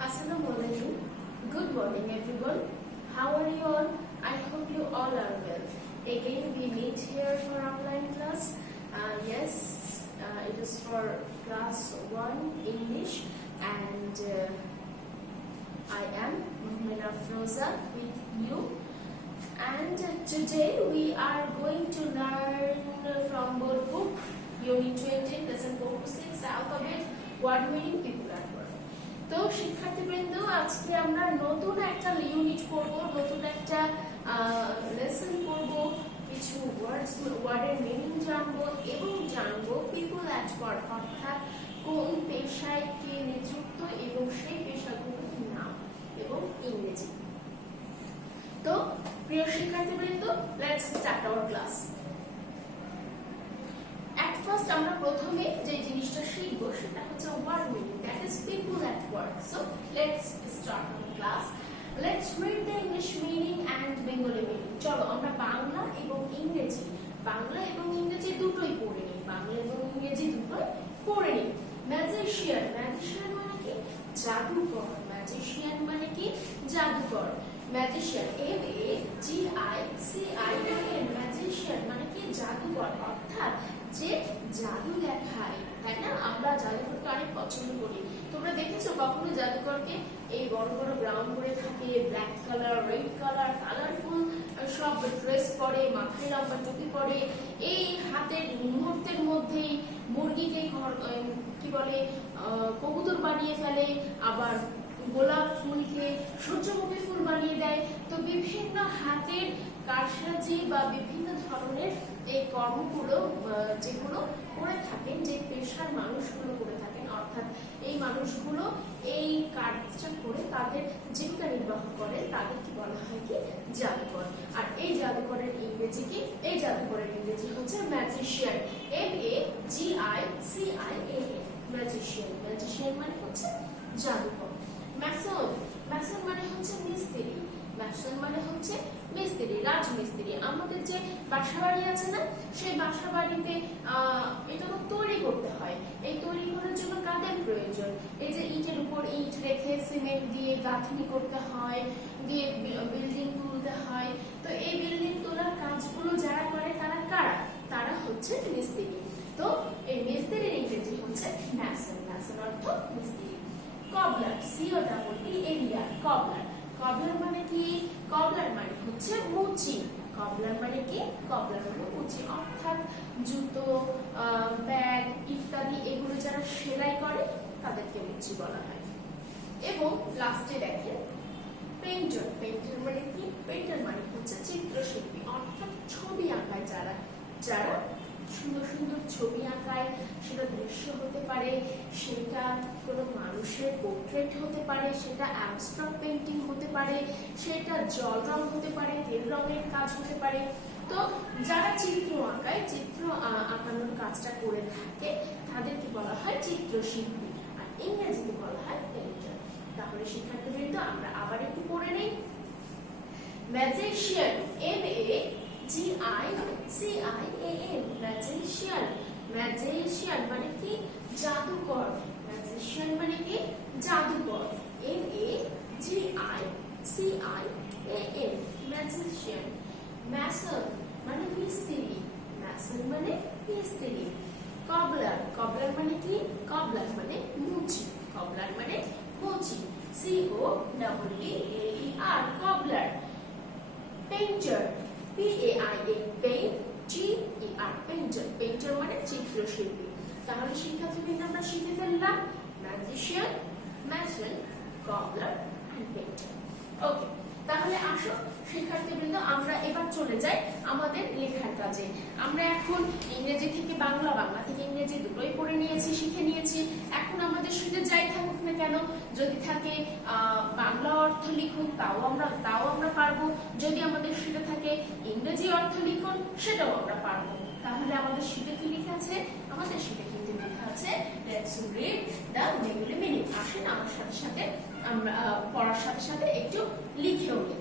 Assalamualaikum. Good morning, everyone. How are you all? I hope you all are well. Again, we meet here for online class. Yes, it is for class 1 English, and I am Muhmina Afroza with you. And today we are going to learn from board book, Unit 20, Lesson 4 to 6, Alphabet, Word Meaning, People and Word. তো শিক্ষার্থীবৃন্দ, আজকে আমরা নতুন একটা unit পড়ব, নতুন একটা lesson পড়ব, কিছু ওয়ার্ডের মিনিং জানবো এবং জানবো পিপল অ্যাট ওয়ার্ক, অর্থাৎ কোন পেশায় কে নিযুক্ত এবং সেই পেশাগুলোর নাম এবং ইংরেজি। তো প্রিয় শিক্ষার্থীবৃন্দ, let's start our class. At first, আমরা প্রথমে যে জিনিসটা শিখবো সেটা হচ্ছে word meaning, that is people at work. So let's start our class. Let's read the English meaning and Bengali meaning. চলো আমরা বাংলা এবং ইংরেজি দুটোই পড়ে নিই, বাংলা এবং ইংরেজি দুটোই পড়ে নিই। ম্যাজিশিয়ান, ম্যাজিশিয়ান মানে কি? জাদুকর। ম্যাজিশিয়ান মানে কি? জাদুকর। ম্যাজিশিয়ান, MAGICIAN, ম্যাজিশিয়ান মানে কি? জাদুকর, অর্থাৎ যে জাদু দেখায়, তাই না? আমরা জাদুকরকে অনেক পছন্দ করি। তোমরা দেখেছো কখনো জাদুকরকে? এই বড় বড় গ্রাউন্ড করে থাকে, black colour, red colour, colourful সব ড্রেস পরে, মাথায় লম্বা টুপি পরে, এই হাতের মুহূর্তের মধ্যেই মুরগিকে কি বলে কবুতর বানিয়ে ফেলে, আবার গোলাপ ফুলকে সূর্যমুখী ফুল বানিয়ে দেয়। তো বিভিন্ন হাতের কারসাজি বা বিভিন্ন ধরনের এই কর্মগুলো যেগুলো করে থাকেন, যে পেশার মানুষগুলো করে থাকেন, অর্থাৎ এই মানুষগুলো এই কাজটা করে তাদের জীবিকা নির্বাহ করে, তাদেরকে বলা হয় কি? জাদুকর। আর এই জাদুকরের ইংরেজি কি? এই জাদুকরের ইংরেজি হচ্ছে ম্যাজিশিয়ান, MAGICIAN, ম্যাজিশিয়ান। ম্যাজিশিয়ান মানে হচ্ছে জাদুকর। ম্যাসন, ম্যাসন মানে হচ্ছে মিস্ত্রি। ম্যাসন মানে হচ্ছে মিস্ত্রি, রাজমিস্ত্রি। আমাদের যে বাসাবাড়ি আছে না, সেই বাসাবাড়িতে এটা তৈরি করতে হয়। এই তৈরি করার জন্য কাদের প্রয়োজন? এই যে ইটের উপর ইট রেখে সিমেন্ট দিয়ে গাঁথনি করতে হয়, দিয়ে বিল্ডিং তুলতে হয়। তো এই বিল্ডিং তোলার কাজগুলো যারা করে তারা কারা? তারা হচ্ছে মিস্ত্রি। তো এই মিস্ত্রির ইংরেজি হচ্ছে ম্যাসন। ম্যাসন অর্থ মিস্ত্রি। কবলার, COBLER, কবলার। কবলার মানে কি? কবলার মানে হচ্ছে মুচি। কবলার মানে কি? কবলার মানে মুচি, অর্থাৎ জুতো, ব্যাগ ইত্যাদি এগুলো যারা সেলাই করে তাদেরকে মুচি বলা হয়। এবং লাস্টে দেখেন পেইন্টার। পেইন্টার মানে কি? পেইন্টার মানে হচ্ছে চিত্রশিল্পী, অর্থাৎ ছবি আঁকায় যারা, যারা সুন্দর সুন্দর ছবি আঁকায়। সেটা দৃশ্য হতে পারে, সেটা কোনো মানুষের পোর্ট্রেট হতে পারে, সেটা অ্যাবস্ট্রাক্ট পেইন্টিং হতে পারে, সেটা জল রং হতে পারে, তেল রঙের কাজ হতে পারে। তো যারা চিত্র আঁকায়, চিত্র আঁকানোর কাজটা করে থাকে, তাদেরকে বলা হয় চিত্রশিল্পী, আর ইংরেজিতে বলা হয় পেইন্টার। তাহলে শিক্ষার্থীবৃন্দ, আমরা আবার একটু পড়ে নেই। Magician, MAGICIAN, magician. ম্যাজিশিয়ান মানে কি? জাদুকর। ম্যাজিশিয়ান মানে কি? জাদুকর। MAGICIAN, magician. ম্যাসন মানে মিস্ত্রি। ম্যাসন মানে মিস্ত্রি। কবলার, কবলার মানে কি? কবলার মানে মুচি। কবলার মানে মুচি, COBLER, cobbler. Painter, PAINTER, painter. Painter মানে চিত্রশিল্পী। তাহলে শিক্ষার্থীবৃন্দ, আমরা শিখে ফেললাম magician, mason, cobbler and painter. Okay, তাহলে আসো শিক্ষার্থীবৃন্দ, আমরা এবার চলে যাই আমাদের লেখার কাজে। আমরা এখন ইংরেজি থেকে বাংলা, বাংলা থেকে ইংরেজি দুটোই পড়ে নিয়েছি, শিখে নিয়েছি। এখন আমাদের সেটা যাই থাকুক না কেন, যদি থাকে বাংলা অর্থ লিখুন, তাও আমরা পারবো। যদি আমাদের সেটা থাকে ইংরেজি অর্থ লিখুন, সেটাও আমরা পারবো। তাহলে আমাদের সেটা কি লেখা আছে? আমাদের সেটা কিন্তু লেখা আছে let's read the Bengali meaning. আসেন আমার সাথে সাথে আমরা পড়ার সাথে সাথে একটু লিখেও নিই।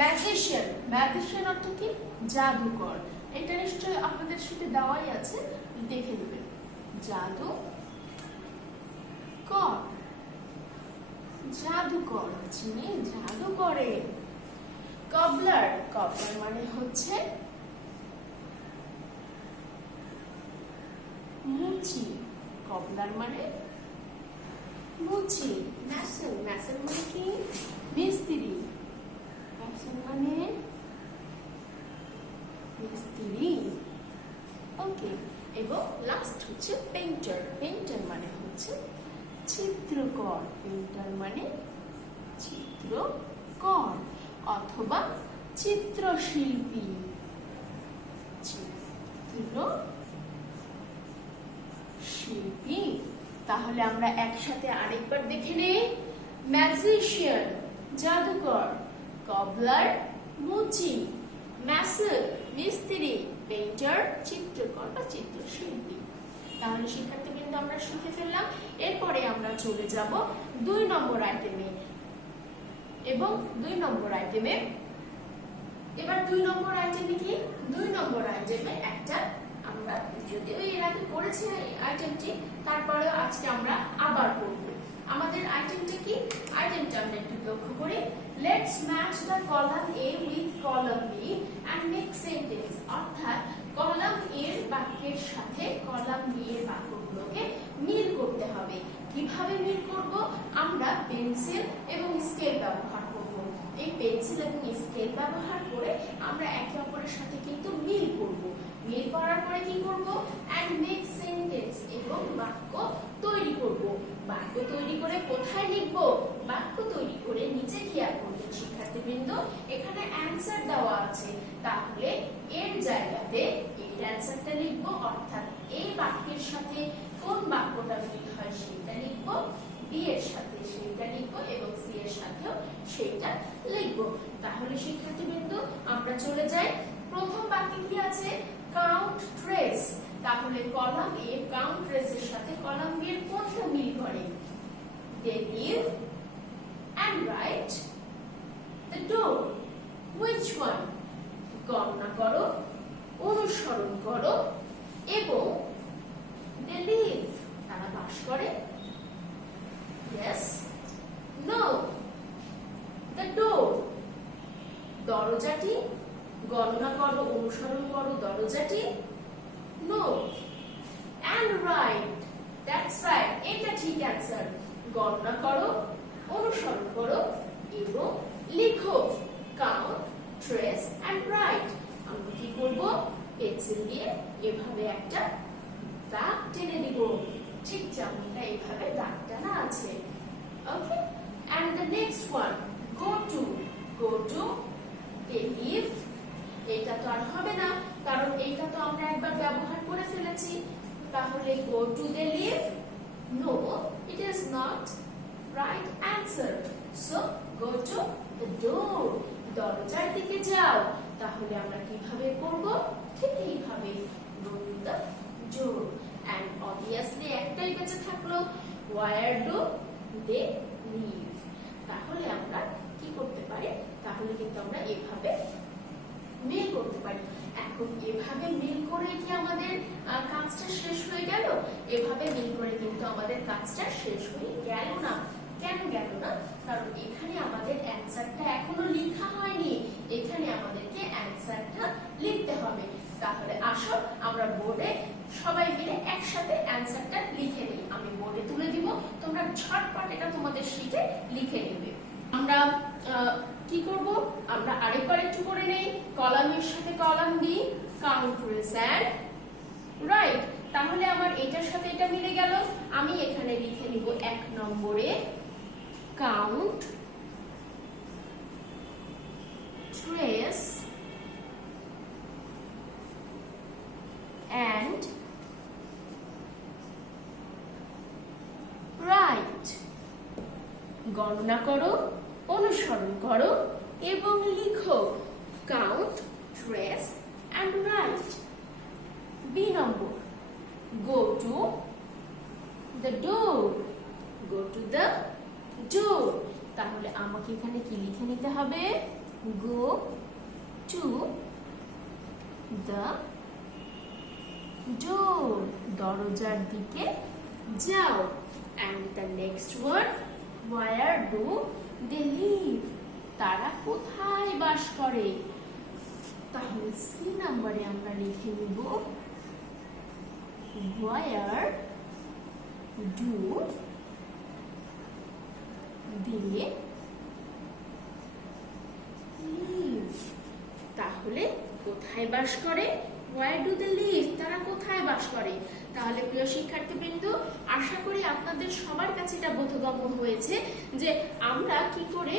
ম্যাজিশিয়ান, ম্যাজিশিয়ান অর্থ কি? জাদুকর। এটা নিশ্চয়ই আপনাদের সাথে দেওয়াই আছে, দেখে নেবেন। জাদুকর, জাদুকর, যিনি জাদু করে। কবলার, কবলার মানে হচ্ছে মুচি, কবলার মানে মুচি। ম্যাসন, ম্যাসন মানে কি? মিস্ত্রি, ম্যাসন মানে মিস্ত্রি। ওকে, এবং লাস্ট হচ্ছে পেইন্টার, পেইন্টার মানে হচ্ছে চিত্রকর, পেইন্টার মানে চিত্রকর অথবা চিত্রশিল্পী, চিত্রশিল্পী। তাহলে আমরা একসাথে আরেকবার দেখে নেই। ম্যাজিশিয়ান জাদুকর, কবলার মুচি, ম্যাসন মিস্ত্রি, পেইন্টার চিত্রকর বা চিত্রশিল্পী। তাহলে শিক্ষার্থীবৃন্দ আমরা শিখে ফেললাম। এরপরে আমরা চলে যাব 2 নম্বর আইটেমে, এবং 2 নম্বর আইটেমে এবার 2 নম্বর আইটেমে কি? 2 নম্বর আইটেমে একটা আমরা যদিও এর আগে করেছি আইটেমটি, তারপরেও আজকে আমরা আবার করব। আমাদের আইটেমটা কি? আইটেমটা আমরা একটু লক্ষ্য করি। Let's match the column A with column B and make sentence. অর্থাৎ কলাম এ এর বাক্যের সাথে কলাম বি এর বাক্যগুলোকে মিল করতে হবে। কিভাবে মিল করব? আমরা পেন্সিল এবং স্কেল ব্যবহার করব। এই পেন্সিল এবং স্কেল ব্যবহার করে আমরা একে অপরের সাথে কিন্তু মিল করব। মিল করার পরে কি করব? এন্ড মেক সেন্টেন্স, এবং বাক্য তৈরি করব। বাক্য তৈরি করে কোথায় লিখব? বাক্য তৈরি করে নিচে খেয়াল করবেন শিক্ষার্থীবৃন্দ, এখানে অ্যানসার দেওয়া আছে। তাহলে এর জায়গাতে এর অ্যানসারটা লিখব, অর্থাৎ এই বাক্যের সাথে কোন বাক্যটা মিল হয় সেটা লিখব, বি এর সাথে সেইটা লিখব, এবং সি এর সাথেও সেইটা লিখব। তাহলে শিক্ষার্থীবৃন্দ আমরা চলে যাই। প্রথম বাক্যে কি আছে? Count trace. তাহলে কলাম এ কাউন্ট ট্রেস এর সাথে কলাম বি এর কোনটা মিল করে? They live and write the door. Which one? গণনা করো, অনুসরণ করো, এবং they live, তারা বাস করে। Yes, no. The door, দরজাটি, গণনা করো, অনুসরণ করো দরজাটি। No. And write, that's right, এটা ঠিক অ্যান্সার। গণনা করো, অনুসরণ করো এবং লিখো। Count, trace and write. আমরা কি করব? পেন্সিল দিয়ে এভাবে একটা দাগ টেনে দিব, ঠিক যেমনটা এইভাবে দাগ টানা আছে। Okay, and the next one, go to. Go to, they live, এটা তো আর হবে না, কারণ এইটা তো আমরা একবার ব্যবহার করে ফেলেছি। তাহলে go to the live, no, it is not right answer. So go to the door, দরজার দিকে যাও। তাহলে আমরা কিভাবে করব? ঠিক এইভাবে, go to the door. And obviously একটাই বেঁচে থাকলো, where do they live? তাহলে আমরা কি করতে পারি? তাহলে কিন্তু আমরা এভাবে মিল করতে পারি। এখন এভাবে মিল করে কি আমাদের কাজটা শেষ হয়ে গেল? এভাবে মিল করে কিন্তু আমাদের কাজটা শেষ হয়ে গেল না। কেন গেল না? কারণ এখানে আমাদের অ্যানসারটা এখনো লেখা হয়নি, এখানে আমাদেরকে অ্যানসারটা লিখতে হবে। তাহলে আসো আমরা বোর্ডে সবাই মিলে একসাথে অ্যানসারটা লিখে নিই। আমি বোর্ডে তুলে দিব, তোমরা ঝটপট এটা তোমাদের শীটে লিখে নেবে। আমরা কি করব? আমরা আরেকবার একটু করে নেই। কলামের সাথে column B, count, trace and write. তাহলে আমার এটার সাথে এটা মিলে গেল। আমি এখানে লিখে নিব 1 নম্বরে কাউন্ট, ট্রেস এন্ড রাইট। গণনা করো, অনুসরণ করো এবং লিখো। Count, trace and write. B number, go to the door. Go to the door. তাহলে আমাকে এখানে কি লিখে নিতে হবে? গো টু দ্য ডোর, দরজার দিকে যাও। And the next word, where do they live? তারা কোথায় বাস করে? তাহলে সি নাম্বারে আমরা লিখে নিব where do they live? তাহলে কোথায় বাস করে? where do they live? তারা কোথায় বাস করে? তাহলে প্রিয় শিক্ষার্থীবৃন্দ, আশা করি আপনাদের সবার কাছে এটা বোধগম্য হয়েছে যে আমরা কি করে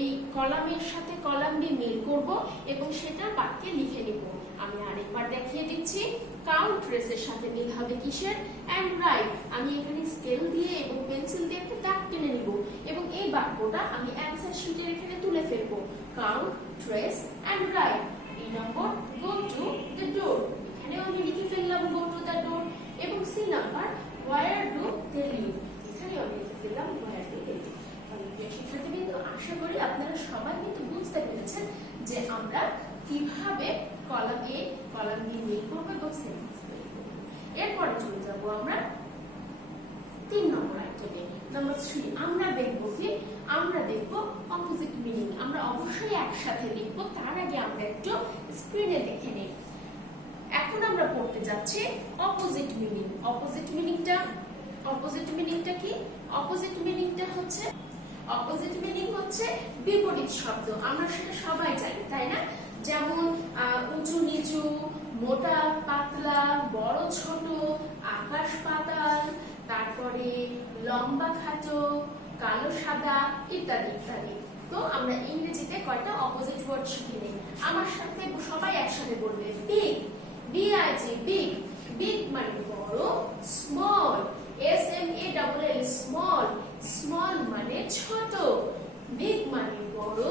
এই কলামের সাথে কলাম দিয়ে মিল করব এবং সেটা বাক্যে লিখে নিব। আমি আরেকবার দেখিয়ে দিচ্ছি। কাউন্ট রেসের সাথে মিল হবে কিসের? And write. আমি এখানে স্কেল দিয়ে এবং পেন্সিল দিয়ে একটা দাগ টেনে নিব এবং এই বাক্যটা আমি অ্যানসার শিটের এখানে তুলে ফেলবো। Count, trace and write. B number, go to the door. এখানেও আমি লিখে ফেললাম গো টু দ্য ডোর। এবং C number, where do they live. এখানেও আমি লিখে ফেললাম ওয়্যার ডু দে লিভ। তাহলে প্রিয় শিক্ষার্থীবৃন্দ, আশা করি আপনারা সবাই কিন্তু বুঝতে পেরেছেন যে আমরা কিভাবে কলাম এ কলাম বি মিল করব এবং সেন্টেন্স তৈরি করব। এরপরে চলে যাব আমরা 3 নম্বর আইটেমে। নাম্বার 3 আমরা দেখব কি? আমরা দেখব অপোজিট মিনিং। আমরা অবশ্যই একসাথে লিখব, তার আগে আমরা একটু স্ক্রিনে দেখে নেই। এখন আমরা পড়তে যাচ্ছি অপোজিট মিনিং। অপোজিট মিনিংটা কি? অপোজিট মিনিং হচ্ছে বিপরীত শব্দ। আমরা সেটা সবাই জানি, তাই না? যেমন উঁচু নিচু, মোটা পাতলা, বড় ছোট, আকাশ পাতাল, তারপরে লম্বা খাটো, কালো সাদা, ইত্যাদি ইত্যাদি। তো আমরা ইংরেজিতে কয়টা অপোজিট ওয়ার্ড শিখে নেই। আমার সাথে সবাই একসাথে বলবে বিগ, বিআইজি, বিগ। বিগ মানে বড়, স্মল, SMALL, স্মল। স্মল মানে ছোট। বিগ মানে বড়,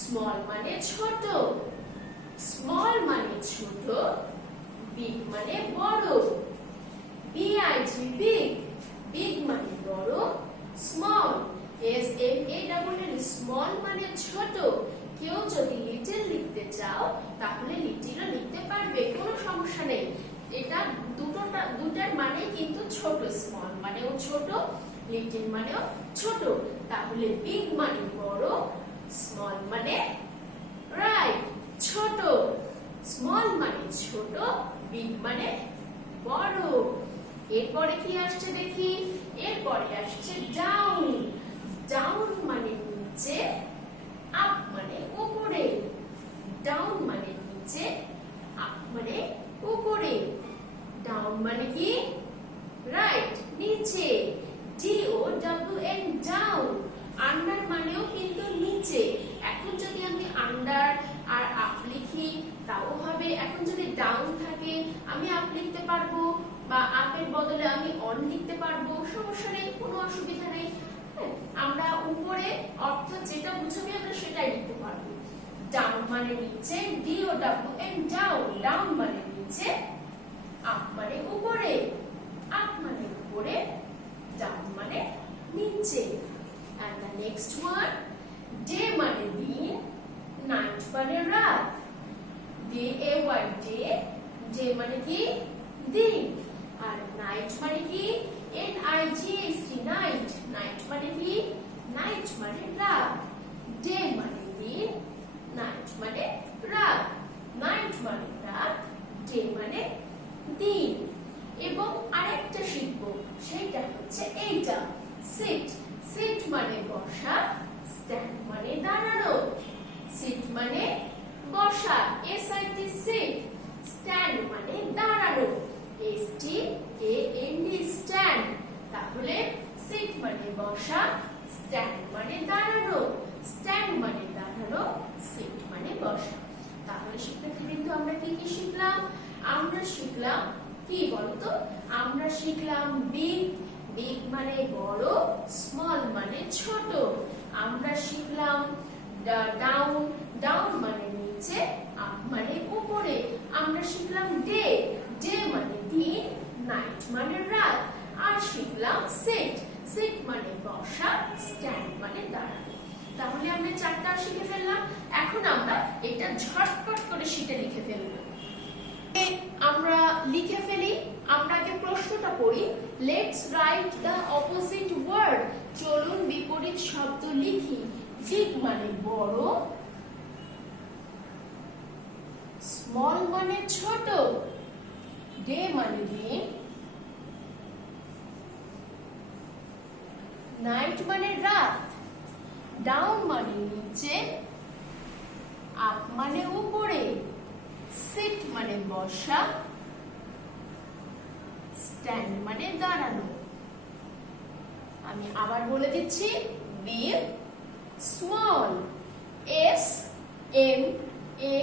স্মল মানে ছোট। স্মল মানে ছোট, বিগ মানে বড়। BIG, big. বিগ মানে বড়, স্মল। SMALL, স্মল মানে ছোট। কেউ যদি লিটল লিখতে চাও তাহলে লিটলও লিখতে পারবে, কোনো সমস্যা নেই। এটা দুটার মানে কিন্তু ছোট। স্মল মানেও ছোট, লিটল মানেও ছোট। তাহলে বিগ মানে বড়, স্মল মানে রাইট ছোট। স্মল মানে ছোট, বিগ মানে বড়। এরপরে কি আসছে দেখি? এরপরে আসছে ডাউন। ডাউন মানে নিচে, আপ মানে উপরে। ডাউন মানে নিচে, আপ মানে উপরে। ডাউন মানে কি? রাইট নিচে। DOWN, down. আন্ডার মানেও কিন্তু নিচে। এখন যদি আমি আন্ডার আর আপ লিখি তাও হবে। এখন যদি ডাউন থাকে আমি আপ লিখতে পারবো, বা আপের বদলে আমি অন লিখতে পারবো, সমস্যা নেই, কোনো অসুবিধা নেই। আমরা উপরে অর্থ যেটা বুঝাবি আমরা সেটাই লিখতে পারবো। ডাউন মানে নিচে, DOWN, ডাউন। ডাউন মানে নিচে, আপ মানে উপরে। আপ মানে উপরে, ডাউন মানে নিচে। And the next one, day মানে দিন, night মানে রাত। DAY, day, day মানে কি? দিন। আর night মানে কি? NIGHT, night, night মানে কি? night মানে রাত। day মানে দিন, night মানে রাত। night মানে রাত, day মানে দিন। এবং আরেকটা শিখবো, সেটা হচ্ছে এইটা, sit। sit মানে বসা, stand মানে দাঁড়ানো। sit মানে বসা, SIT, sit। stand মানে দাঁড়ানো, STAND, stand। তাহলে sit মানে বসা, stand মানে দাঁড়ানো, stand মানে দাঁড়ানো, sit মানে বসা। তাহলে শিক্ষার্থীবৃন্দ আমরা কি কি শিখলাম? আমরা শিখলাম কি বলতো? আমরা শিখলাম বিগ। বিগ মানে বড়, স্মল মানে ছোট। আমরা শিখলাম ডাউন। ডাউন মানে নিচে, আপ মানে উপরে। আমরা শিখলাম ডে। ডে মানে দিন, নাইট মানে রাত। আর শিখলাম সিট। সিট মানে বসা, স্ট্যান্ড মানে দাঁড়ানো। তাহলে আমরা 4টা শিখে ফেললাম। এখন আমরা এটা ঝটপট করে শিটে লিখে ফেলব। আমরা লিখে ফেলি। আমরা আগে প্রশ্নটা পড়ি। Let's write the opposite word. চলুন মানে বড়, স্মল মানে ছোট, ডে মানে দিন, নাইট মানে রাত, ডাউন মানে নিচে, আপ মানে উপরে, সিট মানে বসা, স্ট্যান্ড মানে দাঁড়ানো। আমি আবার বলে দিচ্ছি, big, small, S M A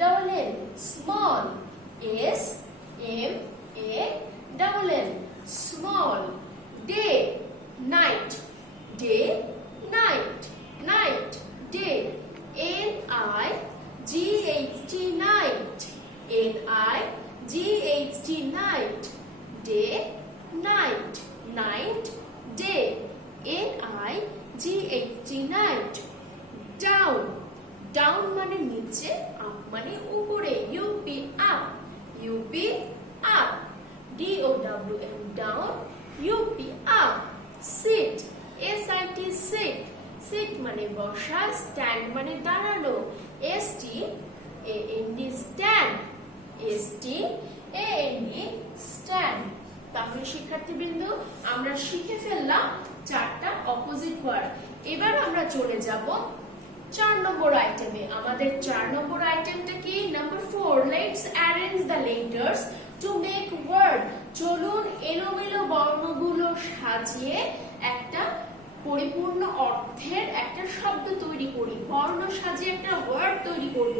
double L, small, S M A double L, small, day, night, day, night, night, day, N I G H T, night, N I G H T, night, day, night, night, day, N I G H T, night, down, down মানে নিচে, up মানে উপরে, U P up, U P up, D O W N down, U P up, sit, S I T, sit, seat মানে বসা, stand মানে দাঁড়ানো, S T A N D, stand, S T A N D, stand. তাহলে শিক্ষার্থীবৃন্দ, আমরা শিখে ফেললাম চারটা অপোজিট ওয়ার্ড। এবার আমরা চলে যাব 4 নম্বর আইটেমে। আমাদের 4 নম্বর আইটেমটা কি? Number 4, let's arrange the letters to make word. চলুন এলোমেলো বর্ণগুলো সাজিয়ে একটা পরিপূর্ণ অর্থের একটা শব্দ তৈরি করি, বর্ণ সাজিয়ে একটা ওয়ার্ড তৈরি করব।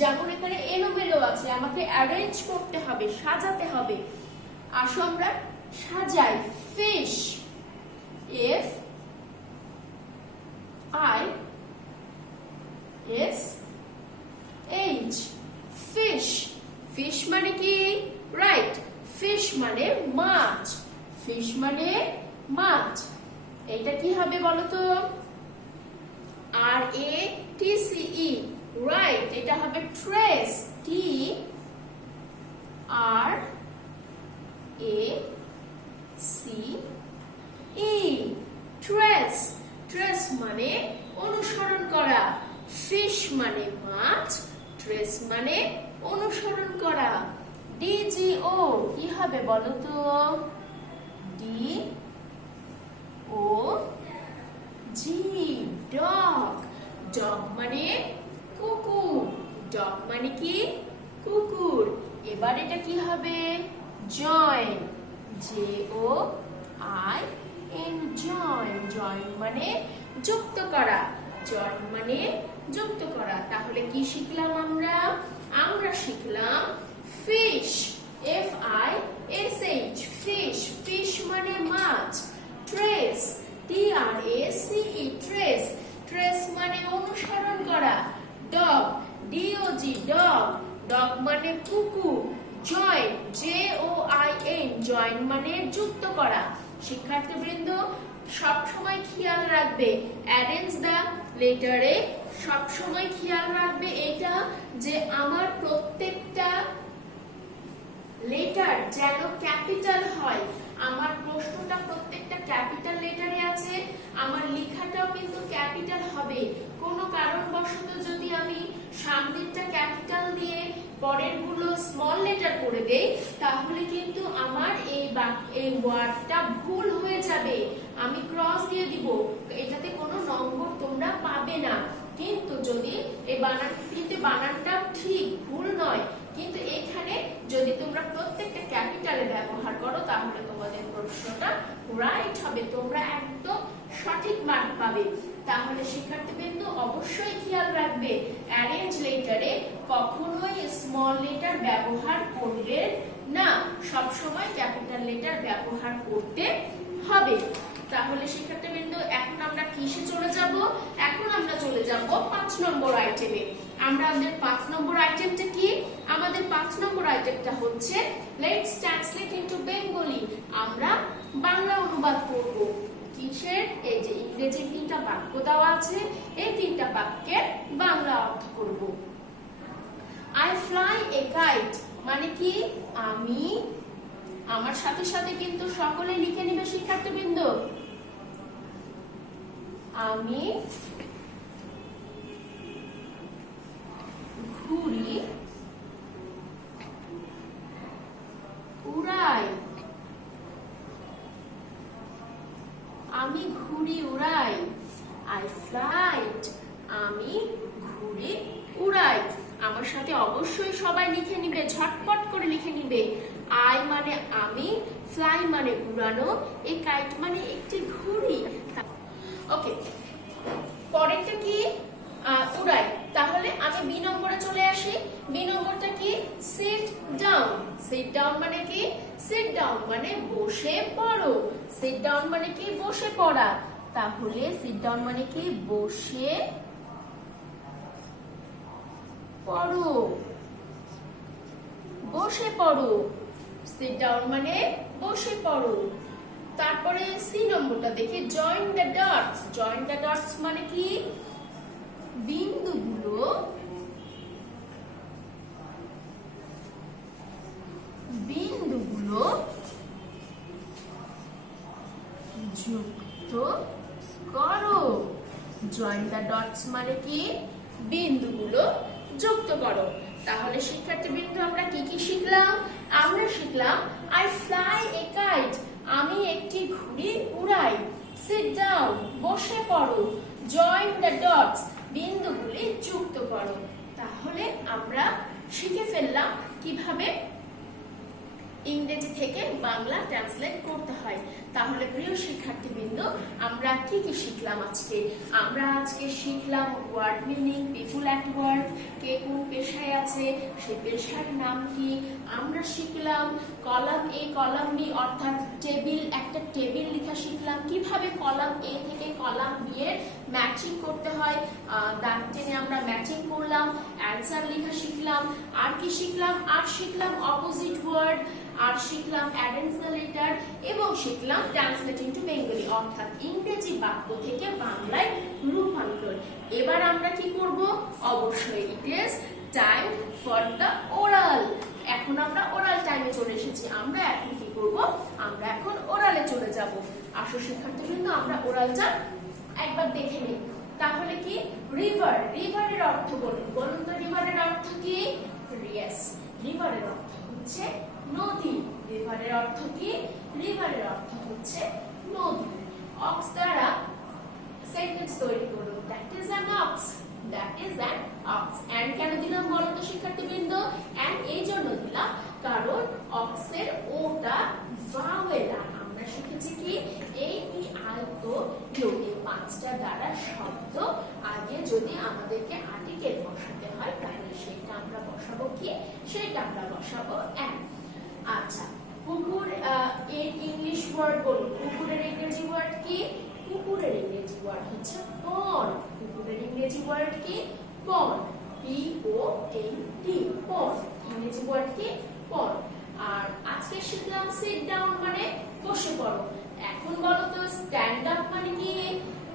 যেমন এখানে এলোমেলো আছে, আমাকে অ্যারেঞ্জ করতে হবে, সাজাতে হবে। আসো আমরা সাজাই। Fish, F I S H, fish. Fish মানে কি? রাইট, ফিশ মানে মাছ, ফিশ মানে মাছ। এটা কি হবে বলো তো? আর এ টি সি ই, রাইট, এটা হবে trace, T R A C E, trace. Trace মানে অনুসরণ করা, ফিশ মানে মাছ, ট্রেস মানে অনুসরণ করা। ডি জি ও কি হবে বলো তো? D O G, dog. Dog মানে কুকুর, ডগ মানে কি? কুকুর। এবার এটা কি হবে? Join, J O I N, join. Join মানে যুক্ত করা, জয়েন মানে যুক্ত করা। তাহলে কি শিখলাম আমরা? আমরা শিখলাম fish, F I S H, fish. Fish মানে মাছ। Trace, T R A C E, trace. Trace মানে অনুসরণ করা। Dog, D O G, dog. Dog মানে কুকুর। Join, J O I N, join মানে যুক্ত করা। শিক্ষার্থীবৃন্দ, সব সময় খেয়াল রাখবে অ্যারেঞ্জ দ্য লেটারে, সব সময় খেয়াল রাখবে এটা যে আমার প্রত্যেকটা লেটার যেন ক্যাপিটাল হয়। আমার প্রশ্নটা প্রত্যেকটা ক্যাপিটাল লেটারে আছে, আমার লেখাটাও কিন্তু ক্যাপিটাল হবে। কোনো কারণবশত যদি আমি সামনেরটা ক্যাপিটাল দিয়ে পরের গুলো স্মল লেটার করে দেই, তাহলে কিন্তু আমার এই ওয়ার্ডটা ভুল হয়ে যাবে, আমি ক্রস দিয়ে দিব, এটাতে কোনো নম্বর তোমরা পাবে না। কিন্তু যদি এই বানানটা ঠিক, ভুল নয়, কিন্তু এখানে যদি তোমরা প্রত্যেকটা ক্যাপিটালে ব্যবহার করো তাহলে তোমাদের প্রশ্নটা রাইট হবে, তোমরা একদম সঠিক মার্ক পাবে। তাহলে শিক্ষার্থীবৃন্দ অবশ্যই খেয়াল রাখবে অ্যারেঞ্জ লেটারে কখনোই স্মল লেটার ব্যবহার করবে না, সব সময় ক্যাপিটাল লেটার ব্যবহার করতে হবে। তাহলে শিক্ষার্থীবৃন্দ এখন আমরা কিসে চলে যাব? এখন আমরা চলে যাব 5 নম্বর আইটেমে। আমাদের 5 নম্বর আইটেমটা কি? আমাদের 5 নম্বর আইটেমটা হচ্ছে লেটস ট্রান্সলেট ইনটু বেঙ্গলি। আমরা বাংলা অনুবাদ করব। কিসের? এই যে ইংরেজি 3টা বাক্য দেওয়া আছে, এই 3টা বাক্যের বাংলা অর্থ করব। আই ফ্লাই এ কাইট মানে কি? আমি, আমার সাথে সাথে কিন্তু সকলে লিখে নেবে শিক্ষার্থীবৃন্দ। আমি আমি ঘুড়ি উড়াই। আই ফ্লাইট, আমি ঘুড়ি উড়াই। আমার সাথে অবশ্যই সবাই লিখে নিবে, ঝটপট করে লিখে নিবে। আই মানে আমি, ফ্লাই মানে উড়ানো, এ কাইট মানে একটি ঘুড়ি। ওকে, পরেরটা কি? উড়াই। তাহলে আমি বি নম্বরে চলে আসি। বি নম্বরটা কি? Sit down. সিট ডাউন মানে কি? সিট ডাউন মানে বসে পড়ো। সিট ডাউন মানে কি? বসে পড়া। তাহলে সিট ডাউন মানে কি? বসে পড়ো, বসে পড়ো। সিট ডাউন মানে বসে পড়ো। তারপরে সি নম্বরটা দেখি, join the dots. Join the dots মানে কি? বিন্দুগুলো যুক্ত করো। জয়েন দ্য ডটস মানে কি? বিন্দুগুলো যুক্ত করো। তাহলে শিক্ষার্থীবৃন্দ আমরা কি কি শিখলাম? আমরা শিখলাম আই ফ্লাই এ কাইট, আমি একটি ঘুড়ি উড়াই। সিট ডাউন, বসে পড়ো। জয়েন দ্য ডটস, বিন্দুগুলি যুক্ত করো। তাহলে আমরা শিখে ফেললাম কিভাবে ইংরেজি থেকে বাংলা ট্রান্সলেট করতে হয়। তাহলে প্রিয় শিক্ষার্থীবৃন্দ, আমরা কি কি শিখলাম আজকে? আমরা আজকে শিখলাম word meaning, people at work, কে কোন পেশায় আছে, সেই পেশার নাম কি। আমরা শিখলাম কলাম এ কলাম বি, অর্থাৎ টেবিল, একটা টেবিল লেখা শিখলাম, কিভাবে কলাম এ থেকে কলাম বি এর ম্যাচিং করতে হয়। দাগ টেনে আমরা ম্যাচিং করলাম। অ্যান্সার লেখা শিখলাম। আর কি শিখলাম? আর শিখলাম অপোজিট ওয়ার্ড, আর শিখলাম অ্যাডেন্স দ্য লেটার, এবং শিখলাম ট্রান্সলেটিং টু বেঙ্গলি, অর্থাৎ ইংরেজি বাক্য থেকে বাংলায় রূপান্তর। এবার আমরা কি করব? অবশ্যই it is time for the oral. এখন আমরা ওরাল টাইমে চলে এসেছি। আমরা এখন কি করব? আমরা এখন ওরালে চলে যাব। আসো শিক্ষার্থীবৃন্দ, আমরা ওরালটা একবার দেখে নিই। তাহলে কি? রিভার, রিভারের অর্থ বলুন। বলুন তো রিভারের অর্থ কি? ইয়েস, রিভারের অর্থ হচ্ছে নদী। রিভারের অর্থ কি? রিভারের অর্থ হচ্ছে নদী। অক্স দ্বারা সেন্টেন্স তৈরি করুন। That is an ox, that is an ox. And কেন দিলাম বলো তো শিক্ষার্থীবৃন্দ? এন্ড এই জন্য দিলাম কারণ অক্সের ওটা ভাওয়েল। আমরা শিখেছি কি? এই ই আই ও ইউ, এই পাঁচটা দ্বারা শব্দ আগে যদি আমাদেরকে আর্টিকেল বসাতে হয়, তাহলে সেটা আমরা বসাবো কি? সেটা আমরা বসাবো এন্ড। আচ্ছা, কুকুর এর ইংলিশ ওয়ার্ড বলুন। কুকুরের ইংরেজি ওয়ার্ড কি? কুকুরের ইংরেজি ওয়ার্ড হচ্ছে পন্ড। কুকুরের ইংরেজি ওয়ার্ড কি? পন্ড, পি ও এন টি, পন্ড। ইংরেজি ওয়ার্ড কি? পন্ড। আর আজকে শিখলাম সিট ডাউন মানে বসে পড়ো। এখন বলো তো স্ট্যান্ড আপ মানে কি?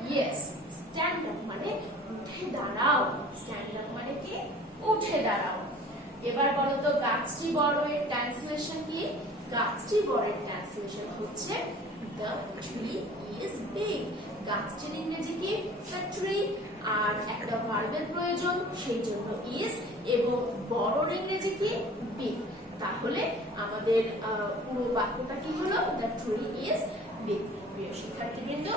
ইয়েস, স্ট্যান্ড আপ মানে উঠে দাঁড়াও। স্ট্যান্ড আপ মানে কি? উঠে দাঁড়াও। এবার বলো তো গাছটি বড় এর ট্রান্সলেশন কি? গাছটি বড় এর ট্রান্সলেশন হচ্ছে the tree is big। গাছটির ইংরেজি কি? the tree। আর একটা ভার্বের প্রয়োজন, সেই জন্য is, এবং বড়র ইংরেজি কি? big। তাহলে আমাদের পুরো বাক্যটা কি হলো? the tree is big। প্রিয় শিক্ষার্থীবৃন্দ,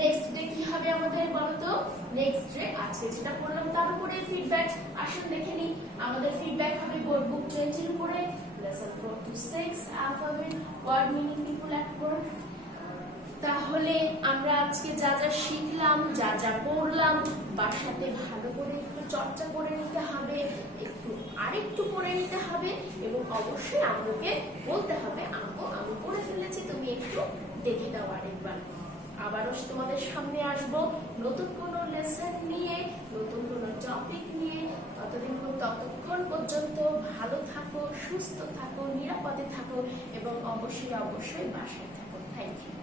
নেক্সট ডে কি হবে আমাদের বলো তো? নেক্সট ডে আজকে যেটা পড়লাম তার উপরে ফিডব্যাক। আসুন দেখে নিই। আমাদের ফিডব্যাক হবে বুক 20 এর উপরে, lesson 4 to 6, alphabet, word meaning, people at work. তাহলে আমরা আজকে যা যা শিখলাম, যা যা পড়লাম, বাসাতে ভালো করে একটু চর্চা করে নিতে হবে, একটু আরেকটু পড়ে নিতে হবে, এবং অবশ্যই আম্মুকে বলতে হবে, আম্মু আমি পড়ে ফেলেছি, তুমি একটু দেখে দাও আরেকবার। আবারও তোমাদের সামনে আসবো নতুন কোনো লেসন নিয়ে, নতুন কোনো টপিক নিয়ে। ততক্ষণ পর্যন্ত ভালো থাকো, সুস্থ থাকো, নিরাপদে থাকো, এবং অবশ্যই বাসায় থাকো। Thank you.